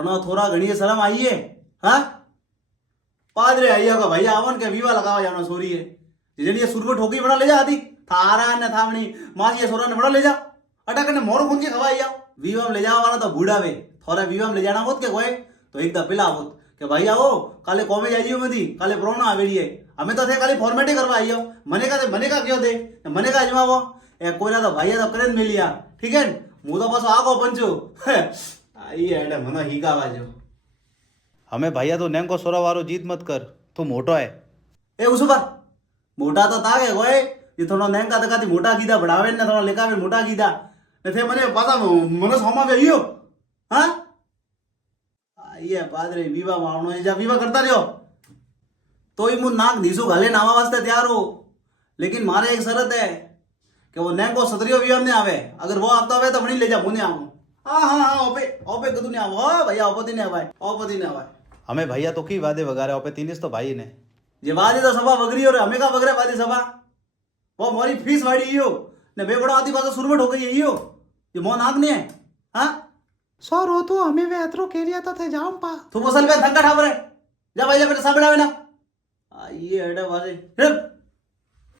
थोड़ा थोड़ा घणी शर्म आई है। हाँ पादरे आई का भाई आवन के वीवा लगावा जाना सोरी है जेडी सुर में ठोकी बड़ा ले जा आती थारा ने थामणी मासी सोरा ने बड़ा ले जा अटक ने मोरो खून के खवाई जाओ वीवा में ले जावा वाला तो बूढ़ा वे थोड़ा वीवा में ले जाना होत के कोई तो एक दा पिला होत के भाई आओ काले कॉमेज आई मधी काले प्रोना आवेड़ी है हमें तो थे खाली फॉर्मेट करवा आई हो मने का क्यों दे मने का अजमावो ए कोईला तो भाई तो करे मिल लिया ठीक है मु तो बस आगो पंचो आई एडे मनो हीगा बाजो हमें भैया तो नेम को सोरा वारो जीत मत कर तू मोटो है ए उसुबा मोटा तो तागे गोए ये थोड़ा नेम का तकाती मोटा कीदा बढ़ावे ने थोड़ा लेका में मोटा कीदा ने थे मने पासा मनो सोमा पे आयो हां आइए पादरे विवाह मावनो जा विवाह करता रहो तोय मु नाक दीसो घाले नावा वास्ते तैयार हो लेकिन मारे एक शर्त है कि वो नेम को सतरियो विवाह ने आवे अगर वो आता होवे तो बणी ले जा मुने आऊं हां हां हां ओपे ओपे कदू ने आवो भैया ओपति ने आवे ओपति ने आवे हमें भैया तो की वादे वगारे ओपे तीनिस तो भाई ने जे वादी तो सभा वगरी और हमें का वगरे वादी सभा वो मोरी फीस वाड़ी यो ने बे बड़ा आदि पासा सुरमट हो गई यो ये मोन आग ने हां सर हो तो हमें वे अतरो केरिया तो थे जाम पा तू बसल पे धक्का ठावरे जा भाई जा बेटा साबड़ावे ना ये एडे वाजे